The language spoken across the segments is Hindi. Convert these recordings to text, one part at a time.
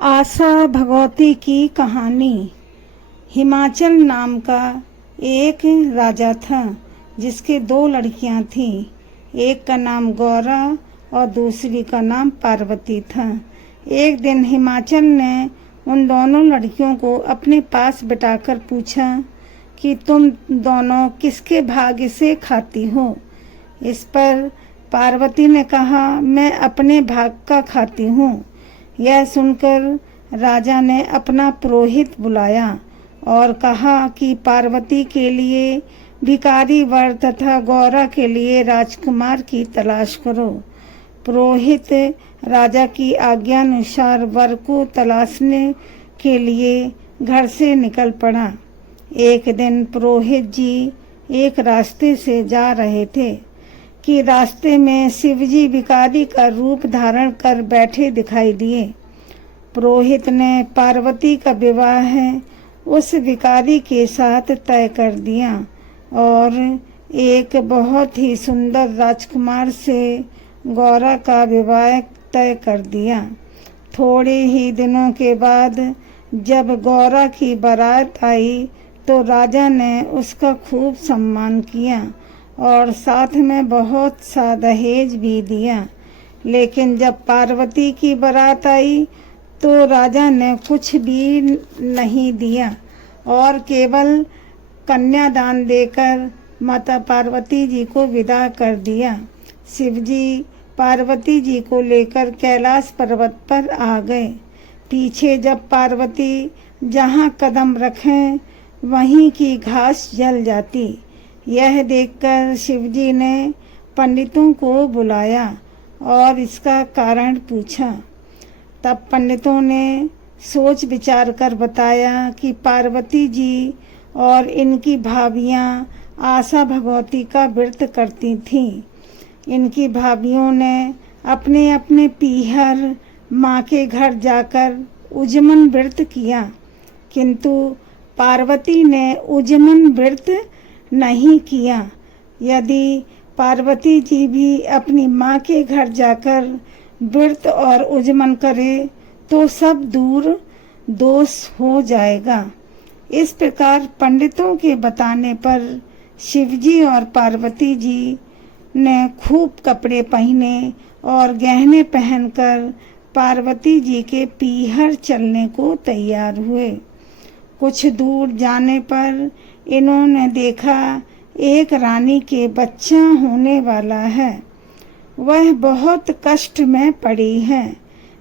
आशा भगवती की कहानी। हिमाचल नाम का एक राजा था जिसके 2 लड़कियां थीं। एक का नाम गौरा और दूसरी का नाम पार्वती था। एक दिन हिमाचल ने उन दोनों लड़कियों को अपने पास बिठाकर पूछा कि तुम दोनों किसके भाग्य से खाती हो। इस पर पार्वती ने कहा, मैं अपने भाग का खाती हूँ। यह सुनकर राजा ने अपना पुरोहित बुलाया और कहा कि पार्वती के लिए भिखारी वर तथा गौरा के लिए राजकुमार की तलाश करो। पुरोहित राजा की आज्ञानुसार वर को तलाशने के लिए घर से निकल पड़ा। एक दिन पुरोहित जी एक रास्ते से जा रहे थे कि रास्ते में शिवजी भिखारी का रूप धारण कर बैठे दिखाई दिए। पुरोहित ने पार्वती का विवाह उस भिखारी के साथ तय कर दिया और एक बहुत ही सुंदर राजकुमार से गौरा का विवाह तय कर दिया। थोड़े ही दिनों के बाद जब गौरा की बारात आई तो राजा ने उसका खूब सम्मान किया और साथ में बहुत सा दहेज भी दिया। लेकिन जब पार्वती की बारात आई तो राजा ने कुछ भी नहीं दिया और केवल कन्यादान देकर माता पार्वती जी को विदा कर दिया। शिवजी पार्वती जी को लेकर कैलाश पर्वत पर आ गए। पीछे जब पार्वती जहाँ कदम रखें वहीं की घास जल जाती। यह देखकर शिवजी ने पंडितों को बुलाया और इसका कारण पूछा। तब पंडितों ने सोच विचार कर बताया कि पार्वती जी और इनकी भाभियां आशा भगवती का व्रत करती थीं। इनकी भाभियों ने अपने अपने पीहर माँ के घर जाकर उजमन व्रत किया, किंतु पार्वती ने उजमन व्रत नहीं किया। यदि पार्वती जी भी अपनी माँ के घर जाकर व्रत और उजमन करे तो सब दूर दोष हो जाएगा। इस प्रकार पंडितों के बताने पर शिवजी और पार्वती जी ने खूब कपड़े पहने और गहने पहनकर पार्वती जी के पीहर चलने को तैयार हुए। कुछ दूर जाने पर इन्होंने देखा एक रानी के बच्चा होने वाला है। वह बहुत कष्ट में पड़ी है।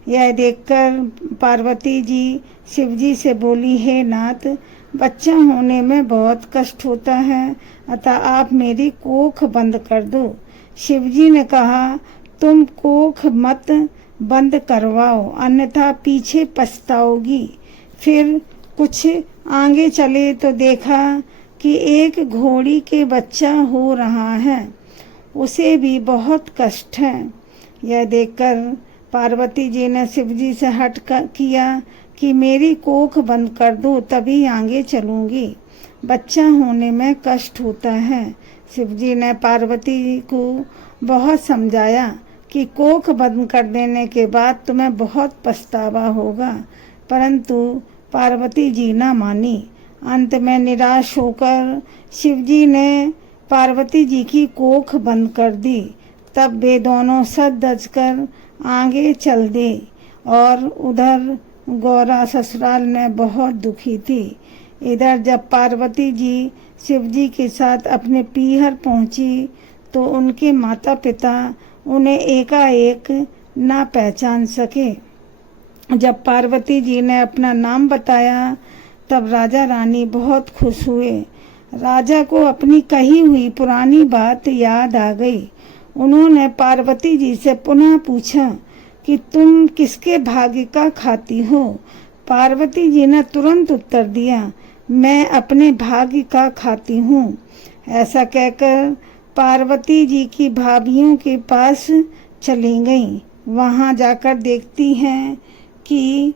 यह देखकर पार्वती जी शिवजी से बोली, हे नाथ, बच्चा होने में बहुत कष्ट होता है, अतः आप मेरी कोख बंद कर दो। शिवजी ने कहा, तुम कोख मत बंद करवाओ, अन्यथा पीछे पछताओगी। फिर कुछ आगे चले तो देखा कि एक घोड़ी के बच्चा हो रहा है, उसे भी बहुत कष्ट है। यह देखकर पार्वती जी ने शिवजी से हट किया कि मेरी कोख बंद कर दो, तभी आगे चलूंगी, बच्चा होने में कष्ट होता है। शिवजी ने पार्वती जी को बहुत समझाया कि कोख बंद कर देने के बाद तुम्हें बहुत पछतावा होगा, परंतु पार्वती जी न मानी। अंत में निराश होकर शिवजी ने पार्वती जी की कोख बंद कर दी। तब वे दोनों सज धज कर आगे चल दे और उधर गौरा ससुराल में बहुत दुखी थी। इधर जब पार्वती जी शिवजी के साथ अपने पीहर पहुंची तो उनके माता पिता उन्हें एकाएक ना पहचान सके। जब पार्वती जी ने अपना नाम बताया तब राजा रानी बहुत खुश हुए। राजा को अपनी कही हुई पुरानी बात याद आ गई। उन्होंने पार्वती जी से पुनः पूछा कि तुम किसके भाग्य का खाती हो। पार्वती जी ने तुरंत उत्तर दिया, मैं अपने भाग्य का खाती हूँ। ऐसा कहकर पार्वती जी की भाभियों के पास चली गईं। वहाँ जाकर देखती हैं कि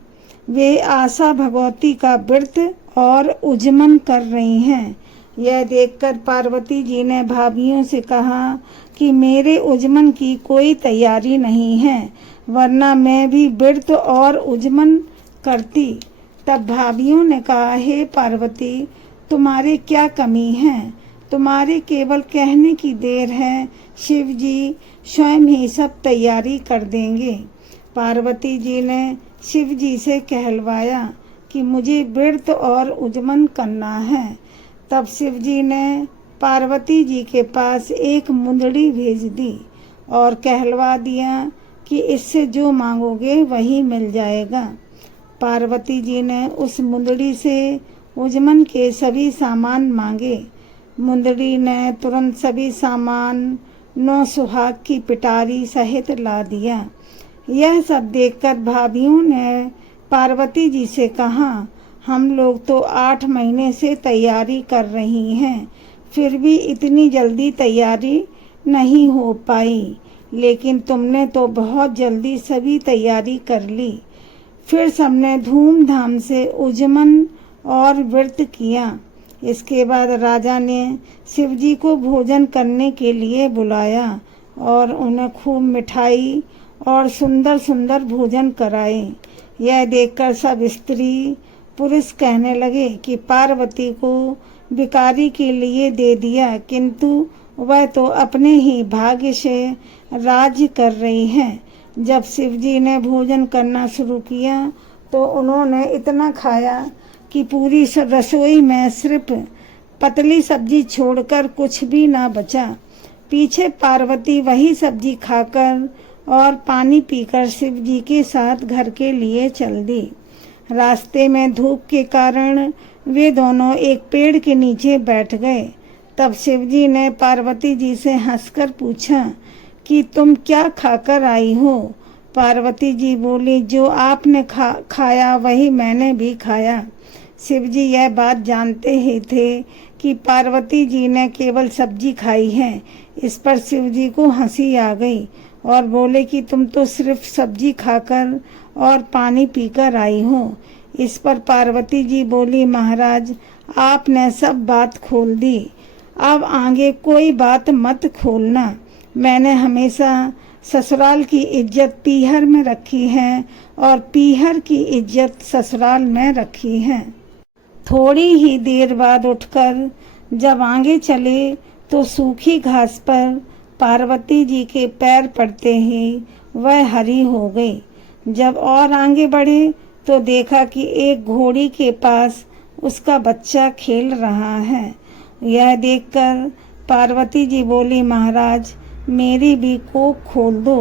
वे आशा भगवती का व्रत और उजमन कर रही हैं। यह देखकर पार्वती जी ने भाभियों से कहा कि मेरे उजमन की कोई तैयारी नहीं है, वरना मैं भी व्रत और उजमन करती। तब भाभियों ने कहा, हे पार्वती, तुम्हारी क्या कमी है? तुम्हारे केवल कहने की देर है, शिव जी स्वयं ही सब तैयारी कर देंगे। पार्वती जी ने शिव जी से कहलवाया कि मुझे व्रत और उजमन करना है। तब शिव जी ने पार्वती जी के पास एक मुंदड़ी भेज दी और कहलवा दिया कि इससे जो मांगोगे वही मिल जाएगा। पार्वती जी ने उस मुंदड़ी से उजमन के सभी सामान मांगे। मुंदड़ी ने तुरंत सभी सामान 9 सुहाग की पिटारी सहित ला दिया। यह सब देखकर भाभियों ने पार्वती जी से कहा, हम लोग तो 8 महीने से तैयारी कर रही हैं, फिर भी इतनी जल्दी तैयारी नहीं हो पाई, लेकिन तुमने तो बहुत जल्दी सभी तैयारी कर ली। फिर सबने धूमधाम से उजमन और व्रत किया। इसके बाद राजा ने शिवजी को भोजन करने के लिए बुलाया और उन्हें खूब मिठाई और सुंदर सुंदर भोजन कराए। यह देखकर सब स्त्री पुरुष कहने लगे कि पार्वती को भिखारी के लिए दे दिया, किंतु वह तो अपने ही भाग्य से राज्य कर रही है। जब शिवजी ने भोजन करना शुरू किया तो उन्होंने इतना खाया कि पूरी रसोई में सिर्फ पतली सब्जी छोड़कर कुछ भी ना बचा। पीछे पार्वती वही सब्जी खाकर और पानी पीकर शिव जी के साथ घर के लिए चल दी। रास्ते में धूप के कारण वे दोनों एक पेड़ के नीचे बैठ गए। तब शिव जी ने पार्वती जी से हंसकर पूछा कि तुम क्या खाकर आई हो? पार्वती जी बोली, जो आपने खाया वही मैंने भी खाया। शिव जी यह बात जानते ही थे कि पार्वती जी ने केवल सब्जी खाई है। इस पर शिव जी को हंसी आ गई और बोले कि तुम तो सिर्फ सब्जी खाकर और पानी पीकर आई हो। इस पर पार्वती जी बोली, महाराज आपने सब बात खोल दी, अब आगे कोई बात मत खोलना। मैंने हमेशा ससुराल की इज्जत पीहर में रखी है और पीहर की इज्जत ससुराल में रखी है। थोड़ी ही देर बाद उठकर जब आगे चले तो सूखी घास पर पार्वती जी के पैर पड़ते ही वह हरी हो गई। जब और आगे बढ़े तो देखा कि एक घोड़ी के पास उसका बच्चा खेल रहा है। यह देखकर पार्वती जी बोली, महाराज मेरी भी कोख खोल दो।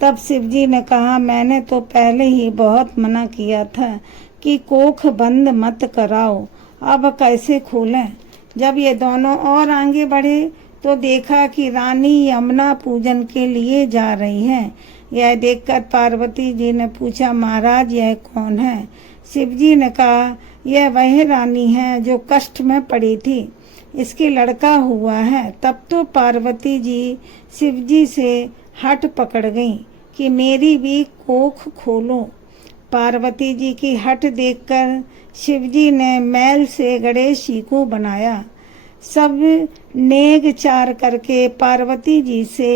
तब शिवजी ने कहा, मैंने तो पहले ही बहुत मना किया था कि कोख बंद मत कराओ, अब कैसे खोलें। जब ये दोनों और आगे बढ़े तो देखा कि रानी यमुना पूजन के लिए जा रही है। यह देखकर पार्वती जी ने पूछा, महाराज यह कौन है? शिवजी ने कहा, यह वह रानी है जो कष्ट में पड़ी थी, इसके लड़का हुआ है। तब तो पार्वती जी शिवजी से हट पकड़ गई कि मेरी भी कोख खोलो। पार्वती जी की हट देखकर शिवजी ने मैल से गणेश जी को बनाया। सब नेग चार करके पार्वती जी से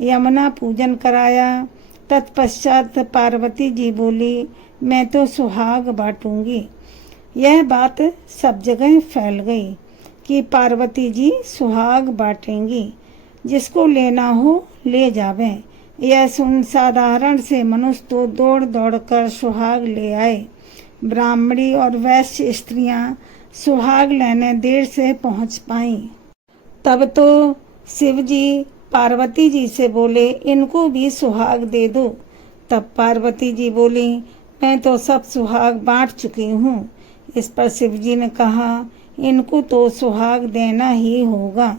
यमुना पूजन कराया। तत्पश्चात पार्वती जी बोली, मैं तो सुहाग बांटूंगी। यह बात सब जगह फैल गई कि पार्वती जी सुहाग बांटेंगी, जिसको लेना हो ले जावे। यह सुन साधारण से मनुष्य तो दौड़ दौड़ कर सुहाग ले आए। ब्राह्मणी और वैश्य स्त्रियां सुहाग लेने देर से पहुंच पाईं। तब तो शिव जी पार्वती जी से बोले, इनको भी सुहाग दे दो। तब पार्वती जी बोली, मैं तो सब सुहाग बांट चुकी हूँ। इस पर शिव जी ने कहा, इनको तो सुहाग देना ही होगा।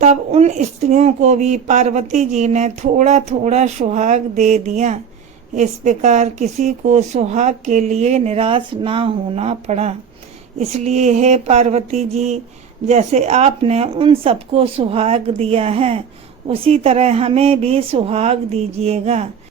तब उन स्त्रियों को भी पार्वती जी ने थोड़ा थोड़ा सुहाग दे दिया। इस प्रकार किसी को सुहाग के लिए निराश ना होना पड़ा। इसलिए हे पार्वती जी, जैसे आपने उन सबको सुहाग दिया है, उसी तरह हमें भी सुहाग दीजिएगा।